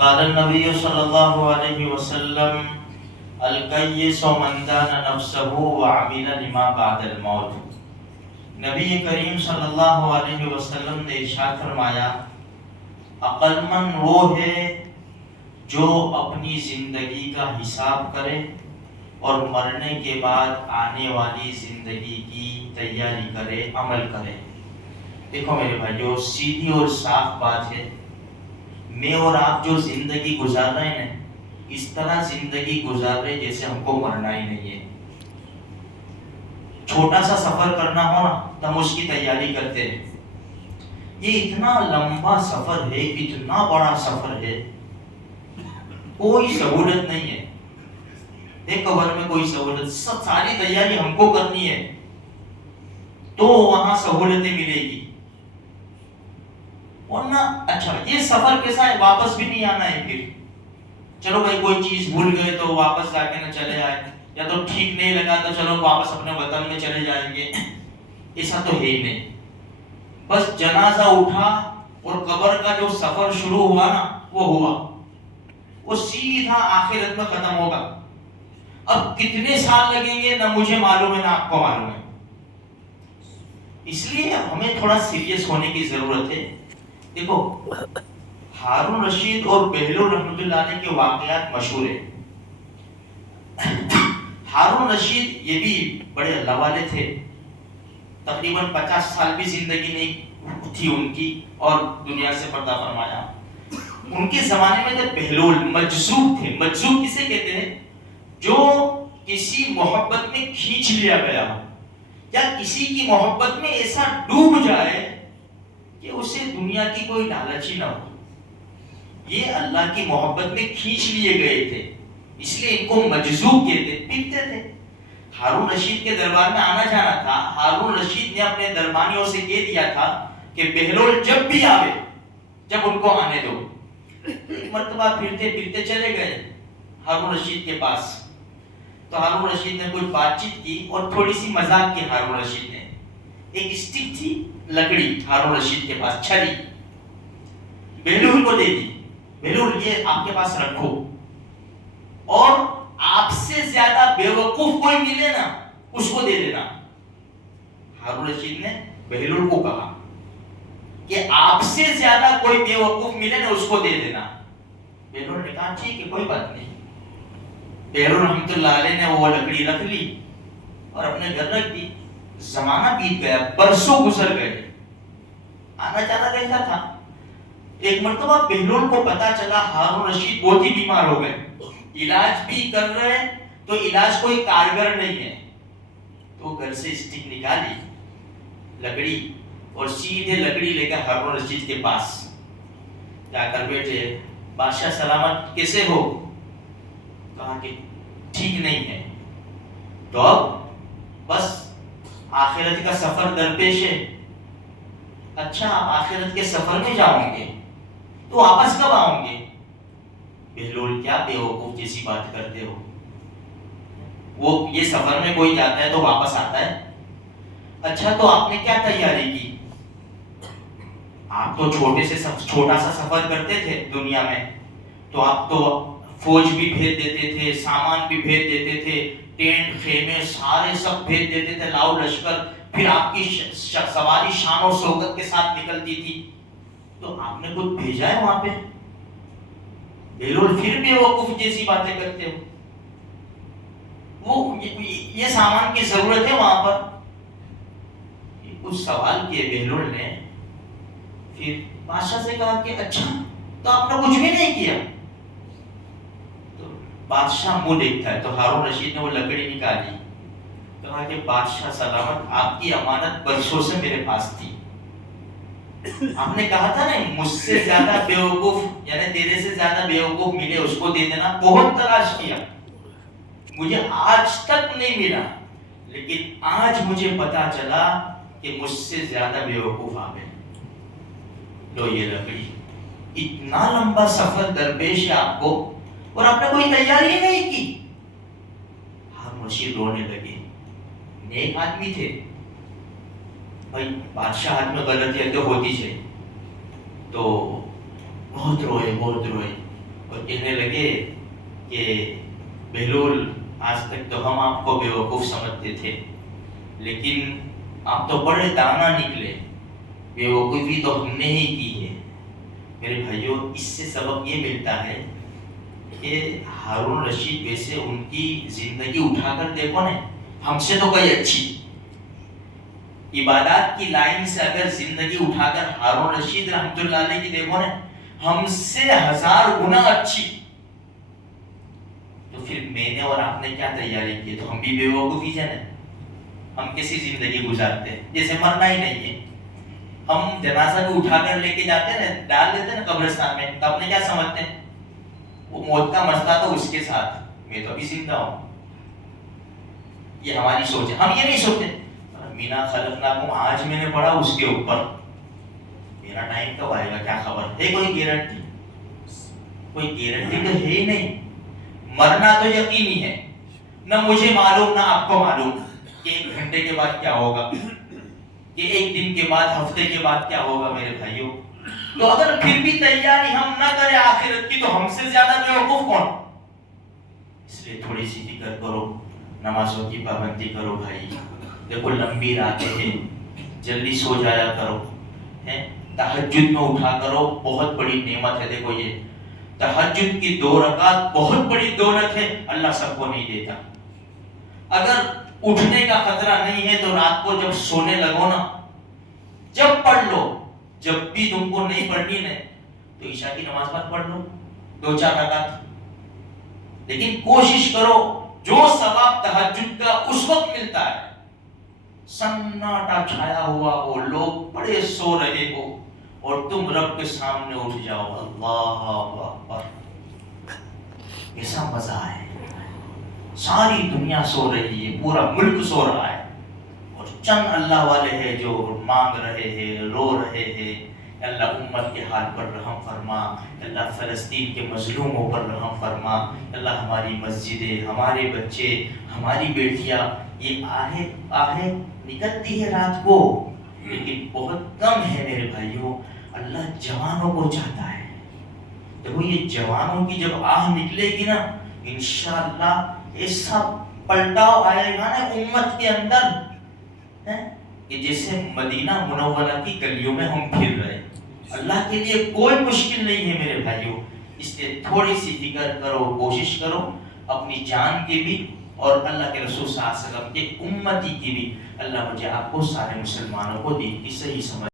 قال النبی صلی اللہ علیہ وسلم الکیس من دان نفسہ وعمل لما بعد الموت۔ نبی کریم صلی اللہ علیہ وسلم نے ارشاد فرمایا عقل مند وہ ہے جو اپنی زندگی کا حساب کرے اور مرنے کے بعد آنے والی زندگی کی تیاری کرے، عمل کرے۔ دیکھو میرے بھائیو، سیدھی اور صاف بات ہے، میں اور آپ جو زندگی گزار رہے ہیں اس طرح زندگی گزار رہے جیسے ہم کو مرنا ہی نہیں ہے۔ چھوٹا سا سفر کرنا ہو نا تو ہم اس کی تیاری کرتے ہیں۔ یہ اتنا لمبا سفر ہے، اتنا بڑا سفر ہے، کوئی سہولت نہیں ہے، ایک قبر میں کوئی سہولت، ساری تیاری ہم کو کرنی ہے تو وہاں سہولتیں ملے گی، ورنہ اچھا یہ سفر کیسا ہے، واپس بھی نہیں آنا ہے۔ پھر چلو بھائی کوئی چیز بھول گئے تو واپس جا کے نہ چلے آئے، یا تو ٹھیک نہیں لگا تو چلو واپس اپنے وطن میں چلے جائیں گے، ایسا تو ہے ہی نہیں۔ بس جنازہ اٹھا اور قبر کا جو سفر شروع ہوا نا وہ ہوا، وہ سیدھا آخرت میں ختم ہوگا۔ اب کتنے سال لگیں گے نہ مجھے معلوم ہے نہ آپ کو معلوم ہے، اس لیے ہمیں تھوڑا سیریس ہونے کی ضرورت ہے۔ دیکھو ہارون رشید اور بہلول رحمۃ اللہ علیہ کے واقعات مشہور ہیں۔ ہارون رشید یہ بھی بڑے اللہ والے تھے، تقریباً 50 سال بھی زندگی نہیں تھی ان کی اور دنیا سے پردہ فرمایا۔ ان کے زمانے میں تھے بہلول، مجذوب تھے۔ مجذوب کسے کہتے ہیں؟ جو کسی محبت میں کھینچ لیا گیا یا کسی کی محبت میں ایسا ڈوب جائے کہ اسے دنیا کی کوئی لالچ ہی نہ ہو۔ یہ اللہ کی محبت میں کھینچ لیے گئے تھے، اس لیے ان کو مجذوب کہتے، پیتے تھے۔ ہارون رشید کے دربار میں آنا جانا تھا، ہارون رشید نے اپنے دربانیوں سے کہہ دیا تھا کہ بہلول جب بھی آوے، جب ان کو آنے دو۔ ایک مرتبہ پھرتے پھرتے چلے گئے ہارون رشید کے پاس، تو ہارون رشید نے کچھ بات چیت کی اور تھوڑی سی مذاق کی۔ ہارون رشید نے ایک اسٹک تھی لکڑی ہارون رشید کے پاس، چھری، بہلول کو دے دی، بہلول یہ آپ کے پاس رکھو، اور آپ سے زیادہ بیوقوف کوئی ملے نا اس کو دے دینا۔ ہارون رشید نے بہلول کو کہا کہ آپ سے زیادہ کوئی بیوقوف ملے نا اس کو دے دینا۔ بہلول نے کہا ٹھیک ہے کوئی بات نہیں۔ بہلول رحمۃ اللہ علیہ نے وہ لکڑی رکھ لی اور اپنے گھر رکھ دی۔ زمانہ بیت گیا، برسوں گزر گئے، آنا جانا رہتا تھا۔ ایک مرتبہ بہلول کو پتا چلا ہارون رشید بہت ہی بیمار ہو گئے، علاج بھی کر رہے ہیں تو علاج کوئی کارگر نہیں ہے، تو گھر سے اسٹک نکالی لکڑی اور سیدھے لکڑی لے کر ہارون رشید کے پاس جا کر بیٹھے۔ بادشاہ سلامت کیسے ہو؟ کہا کہ ٹھیک نہیں ہے۔ تو اب بس آخرت کا سفر درپیش ہے۔ اچھا آپ آخرت کے سفر میں جاؤں گے تو واپس کب آؤں گے؟ بہلول کیا بیوقوف جیسی بات کرتے ہو، وہ یہ سفر میں کوئی جاتا ہے تو واپس آتا ہے؟ اچھا تو آپ نے کیا تیاری کی؟ آپ تو چھوٹا سا سفر کرتے تھے دنیا میں، تو آپ تو فوج بھی بھیج دیتے تھے، سامان بھی بھیج دیتے تھے، ٹینٹ خیمے سارے سب بھیج دیتے تھے، لاؤ لشکر، پھر آپ کی سواری شان و شوکت کے ساتھ نکلتی تھی، تو آپ نے کچھ بھیجا ہے وہاں پہ؟ بہلول پھر بھی وقوف جیسی باتیں کرتے ہو، وہ یہ سامان کی ضرورت ہے وہاں پر؟ کچھ سوال کیے بہلول نے، پھر بادشاہ سے کہا کہ اچھا تو آپ نے کچھ بھی نہیں کیا؟ تو بادشاہ منہ دیکھتا ہے، تو ہارون رشید نے وہ لکڑی نکالی، کہا کہ بادشاہ سلامت آپ کی امانت برسوں سے میرے پاس تھی، آپ نے کہا تھا نا مجھ سے زیادہ بیوقوف یعنی تیرے سے زیادہ بیوقوف ملے اس کو دے دینا، بہت تلاش کیا مجھے آج تک نہیں ملا، لیکن آج مجھے پتا چلا کہ مجھ سے زیادہ بیوقوف آ گئے۔ لو یہ لکڑی، اتنا لمبا سفر درپیش ہے آپ کو اور آپ نے کوئی تیاری نہیں کی۔ ہارون رشید رونے لگے، نیک آدمی تھے بھائی، بادشاہ میں غلطیاں تو ہوتی ہے، تو بہت روئے۔ اور کہنے لگے کہ بہلول آج تک تو ہم آپ کو بیوقوف سمجھتے تھے، لیکن آپ تو بڑے دانا نکلے، بیوقوفی تو ہم نے ہی کی ہے۔ میرے بھائیوں، اس سے سبق یہ ملتا ہے کہ ہارون رشید ویسے ان کی زندگی اٹھا کر دیکھو نا، ہم سے تو کوئی اچھی عبادات کی لائن سے اگر زندگی اٹھا کر ہارون رشید رحمۃ اللہ علیہ کی دیکھو نا، ہم سے 1000 گنا اچھی، تو پھر میں نے اور آپ نے کیا تیاری کی؟ تو ہم بھی بیوقوفی ہے نا، ہم کیسی زندگی گزارتے ہیں جیسے مرنا ہی نہیں ہے۔ ہم جنازہ بھی اٹھا کر لے کے جاتے ہیں نا، ڈال دیتے ہیں نا قبرستان میں، تو اپنے کیا سمجھتے ہیں؟ وہ موت کا مسئلہ تو اس کے ساتھ، میں تو ابھی زندہ ہوں۔ یہ ہماری سوچ ہے۔ ہم یہ نہیں سوچتے مینا خلقناکم، آج میں نے پڑھا اس کے اوپر، میرا ٹائم کب آئے گا کیا خبر ہے؟ کوئی گارنٹی تو ہے ہی نہیں۔ مرنا تو یقینی ہے، نہ مجھے معلوم نہ آپ کو معلوم کہ 1 گھنٹے کے بعد کیا ہوگا، کہ 1 دن کے بعد، ہفتے کے بعد کیا ہوگا۔ میرے بھائیوں، تو اگر پھر بھی تیاری ہم نہ کریں آخرت کی، تو ہم سے زیادہ بیوقوف کون؟ اس لیے تھوڑی سی فکر کرو، نمازوں کی پابندی کرو بھائی۔ دیکھو لمبی راتیں ہیں، جلدی سو جایا کرو، تہجد میں اٹھا کرو، بہت بڑی نعمت ہے۔ دیکھو یہ تہجد کی 2 رکعت بہت بڑی دولت ہے، اللہ سب کو نہیں دیتا۔ اگر اٹھنے کا خطرہ نہیں ہے تو رات کو جب سونے لگو نا، جب پڑھ لو، جب بھی تم کو نہیں پڑھنی نا تو عشاء کی نماز مت پڑھ لو 2-4 رکعت، لیکن کوشش کرو جو ثواب تہجد کا اس وقت ملتا ہے، سناٹا چھایا ہوا ہو، لوگ بڑے سو رہے ہو اور تم رب کے سامنے اٹھ جاؤ، اللہ اکبر، ایسا مزہ ہے۔ ساری دنیا سو رہی ہے، پورا ملک سو رہا ہے، اور چند اللہ والے ہیں جو مانگ رہے ہیں، رو رہے ہیں۔ اللہ امت کے حال پر رحم فرما، اللہ فلسطین کے مظلوموں پر رحم فرما، اللہ ہماری مسجدیں، ہمارے بچے، ہماری بیٹیاں، یہ آہیں نکلتی ہے رات کو، لیکن بہت کم ہے میرے بھائیوں۔ اللہ جوانوں کو چاہتا ہے۔ دیکھو یہ جوانوں کی جب آہ نکلے گی نا، انشاءاللہ ایسا پلٹاؤ آئے گا نا امت کے اندر، کہ جیسے مدینہ منورہ کی گلیوں میں ہم پھر رہے۔ اللہ کے لیے کوئی مشکل نہیں ہے میرے بھائیوں، اس لیے تھوڑی سی فکر کرو، کوشش کرو اپنی جان کی بھی اور اللہ کے رسول صلی اللہ علیہ وسلم کے امتی کی بھی۔ اللہ مجھے آپ کو سارے مسلمانوں کو دین کی صحیح سمجھ